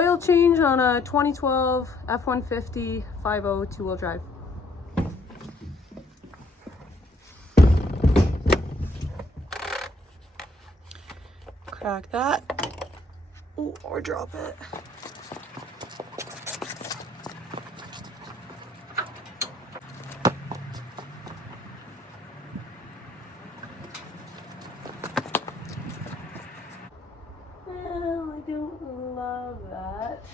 Oil change on a 2012 F-150 5.0 two-wheel drive. Crack that. Ooh, or drop it. Well, I don't love that.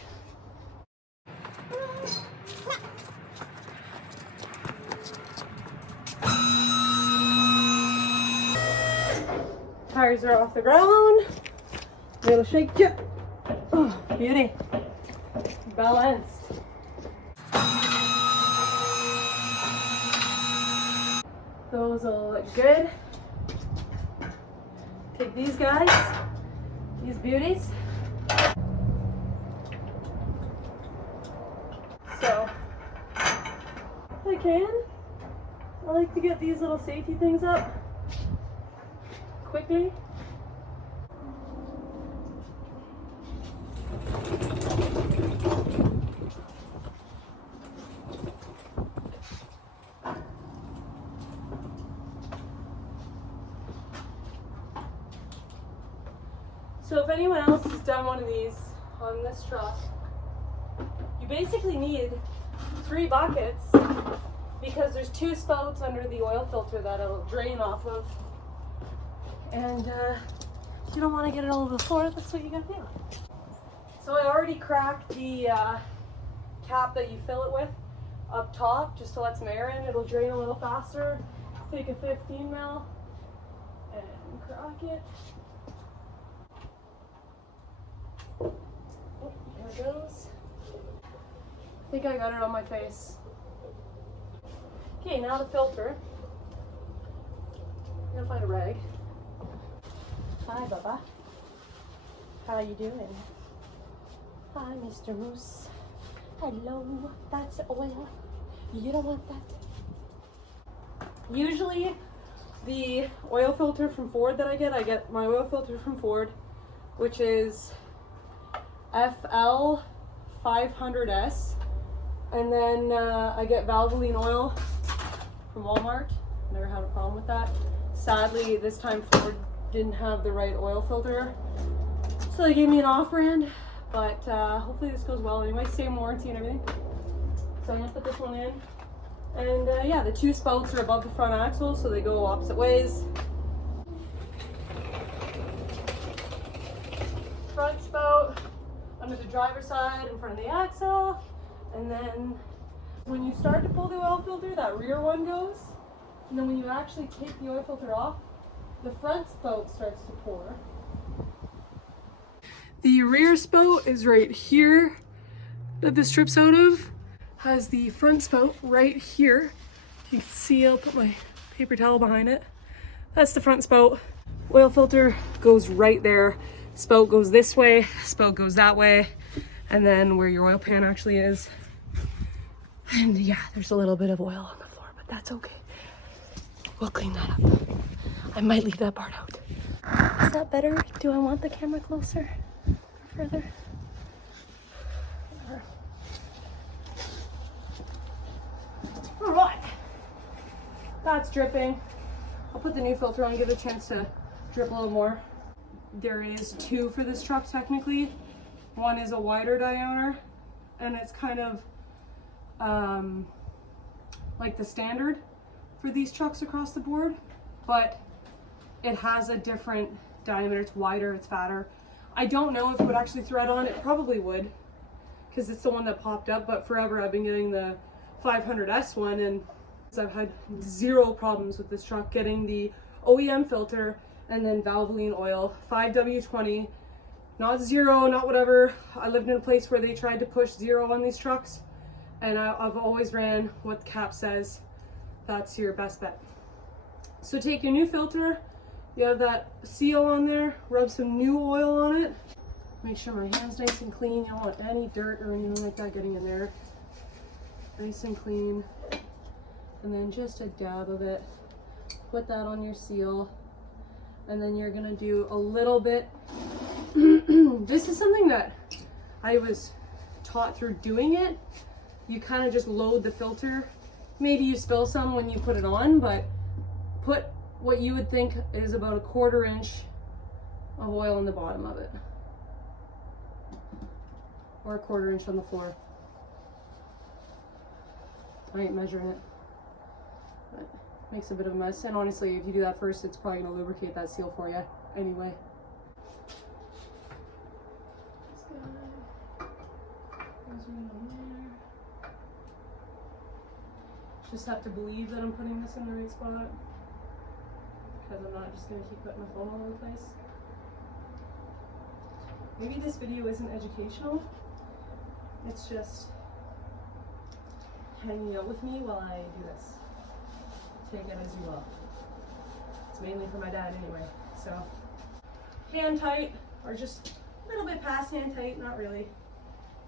Tires are off the ground. Little shake you. Oh, beauty. Balanced. Those will look good. Take these guys, these beauties. So, if I can, I like to get these little safety things up quickly. So if anyone else has done one of these on this truck, you basically need 3 buckets because there's 2 spouts under the oil filter that it'll drain off of. And you don't want to get it all over the floor, that's what you gotta do. So I already cracked the cap that you fill it with up top just to let some air in. It'll drain a little faster. Take a 15 mil and crack it. Oh, there it goes. I think I got it on my face. Okay, now the filter. I'm gonna find a rag. Hi, Bubba. How you doing? Hi, Mr. Moose. Hello. That's oil. You don't want that. Usually, the oil filter from Ford that I get my oil filter from Ford, which is FL-500-S, and then I get Valvoline oil from Walmart. Never had a problem with that. Sadly, this time Ford didn't have the right oil filter, so they gave me an off-brand, but hopefully this goes well anyway. Same warranty and everything. So I'm gonna put this one in, and yeah, the 2 spouts are above the front axle, so they go opposite ways. Front spout under the driver's side in front of the axle, and then when you start to pull the oil filter, that rear one goes, and then when you actually take the oil filter off, the front spout starts to pour. The rear spout is right here that this strips out of, has the front spout right here. You can see, I'll put my paper towel behind it. That's the front spout. Oil filter goes right there. Spout goes this way, spout goes that way, and then where your oil pan actually is. And yeah, there's a little bit of oil on the floor, but that's okay. We'll clean that up. I might leave that part out. Is that better? Do I want the camera closer or further? All right, that's dripping. I'll put the new filter on, give it a chance to drip a little more. There is 2 for this truck technically. One is a wider diameter, and it's kind of like the standard for these trucks across the board, but it has a different diameter. It's wider, it's fatter. I don't know if it would actually thread on. It probably would, because it's the one that popped up, but forever I've been getting the 500S one, and I've had 0 problems with this truck getting the OEM filter and then Valvoline oil, 5W20, not 0, not whatever. I lived in a place where they tried to push 0 on these trucks, and I've always ran what the cap says. That's your best bet. So take your new filter, you have that seal on there, rub some new oil on it. Make sure my hand's nice and clean. You don't want any dirt or anything like that getting in there. Nice and clean. And then just a dab of it. Put that on your seal. And then you're gonna do a little bit. This is something that I was taught through doing it, you kind of just load the filter. Maybe you spill some when you put it on, but put what you would think is about a 1/4 inch of oil in the bottom of it, or a 1/4 inch on the floor. I ain't measuring it, but it makes a bit of a mess. And honestly, if you do that first, it's probably going to lubricate that seal for you anyway. Just have to believe that I'm putting this in the right spot, because I'm not just going to keep putting my phone all over the place. Maybe this video isn't educational, it's just hanging out with me while I do this. Take it as you will. It's mainly for my dad anyway, so. Hand tight, or just a little bit past hand tight, not really.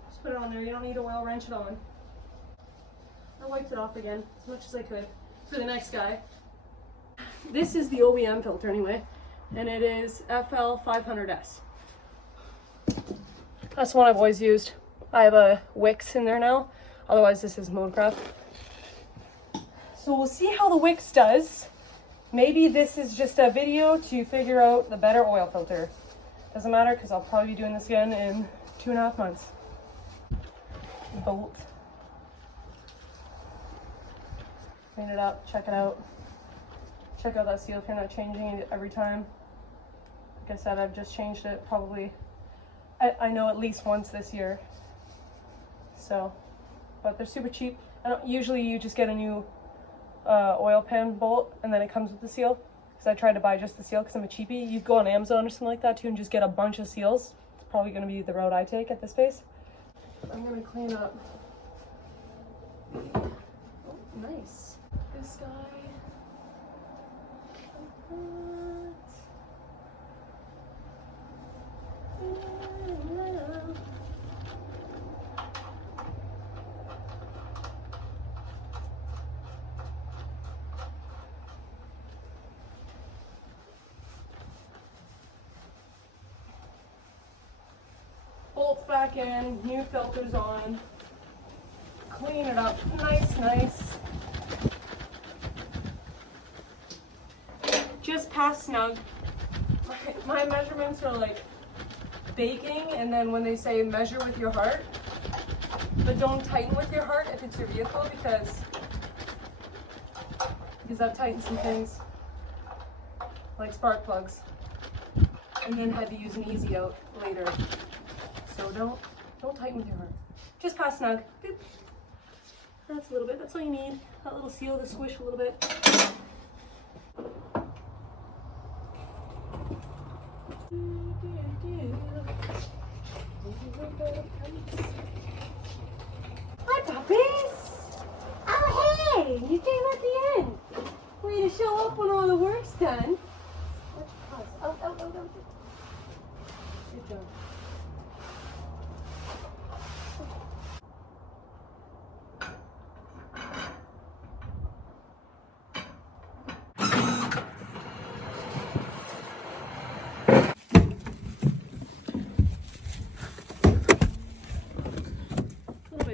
Just put it on there, you don't need to oil wrench it on. I wiped it off again as much as I could for the next guy. This is the OEM filter anyway, and it is FL-500-S. That's the one I've always used. I have a Wix in there now, otherwise this is Motocraft. So we'll see how the Wix does. Maybe this is just a video to figure out the better oil filter. Doesn't matter, because I'll probably be doing this again in 2.5 months. Bolt. Clean it up, check it out. Check out that seal if you're not changing it every time. Like I said, I've just changed it probably, I know at least once this year. So, but they're super cheap. Usually you just get a new oil pan bolt and then it comes with the seal. Because I tried to buy just the seal because I'm a cheapie. You go on Amazon or something like that too and just get a bunch of seals. It's probably going to be the route I take at this pace. I'm going to clean up. Oh, nice. This guy. Bolts back in, new filters on. Clean it up nice. Just past snug. My measurements are like baking, and then when they say measure with your heart, but don't tighten with your heart if it's your vehicle, because I've tightened some things like spark plugs and then had to use an easy out later. So don't tighten with your heart. Just past snug. Boop. That's a little bit. That's all you need. That little seal to squish a little bit. Hi, puppies! Oh, hey! You came at the end. Way to show up when all the work's done. What's your cause? Oh. Good job.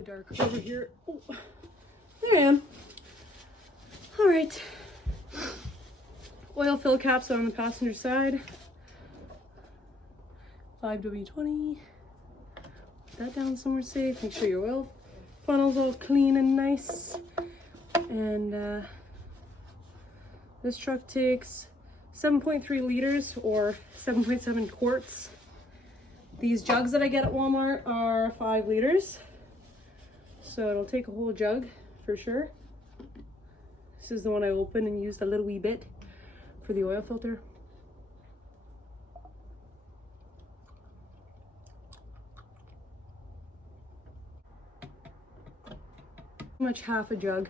Dark over here. Oh, there I am. All right. Oil fill caps are on the passenger side. 5W20. Put that down somewhere safe. Make sure your oil funnel's all clean and nice. And this truck takes 7.3 liters or 7.7 quarts. These jugs that I get at Walmart are 5 liters. So it'll take a whole jug for sure. This is the one I opened and used a little wee bit for the oil filter. Pretty much half a jug,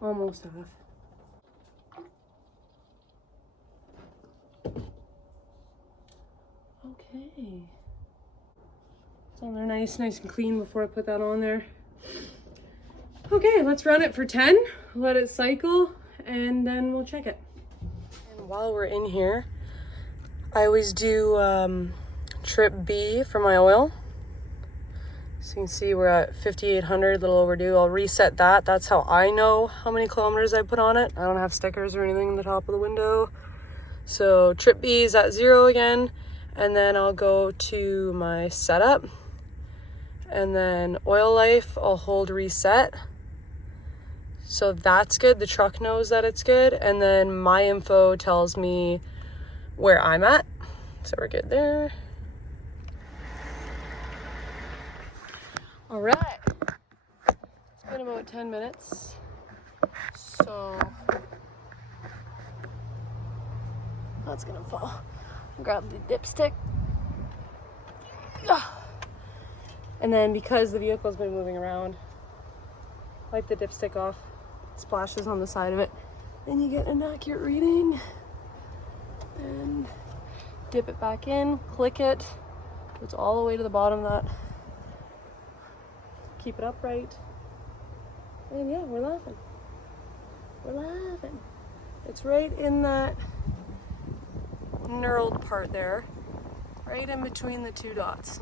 almost half. Okay. It's on there nice and clean before I put that on there. Okay, let's run it for 10, let it cycle, and then we'll check it. And while we're in here, I always do trip B for my oil. So you can see we're at 5,800, a little overdue. I'll reset that. That's how I know how many kilometers I put on it. I don't have stickers or anything in the top of the window. So trip B is at 0 again. And then I'll go to my setup. And then oil life, I'll hold reset. So that's good. The truck knows that it's good. And then my info tells me where I'm at. So we're good there. All right. It's been about 10 minutes. So that's gonna fall. Grab the dipstick. And then because the vehicle's been moving around, wipe the dipstick off, splashes on the side of it, then you get an accurate reading. And dip it back in, click it, it's all the way to the bottom of that. Keep it upright. And yeah, we're laughing. We're laughing. It's right in that knurled part there, right in between the two dots.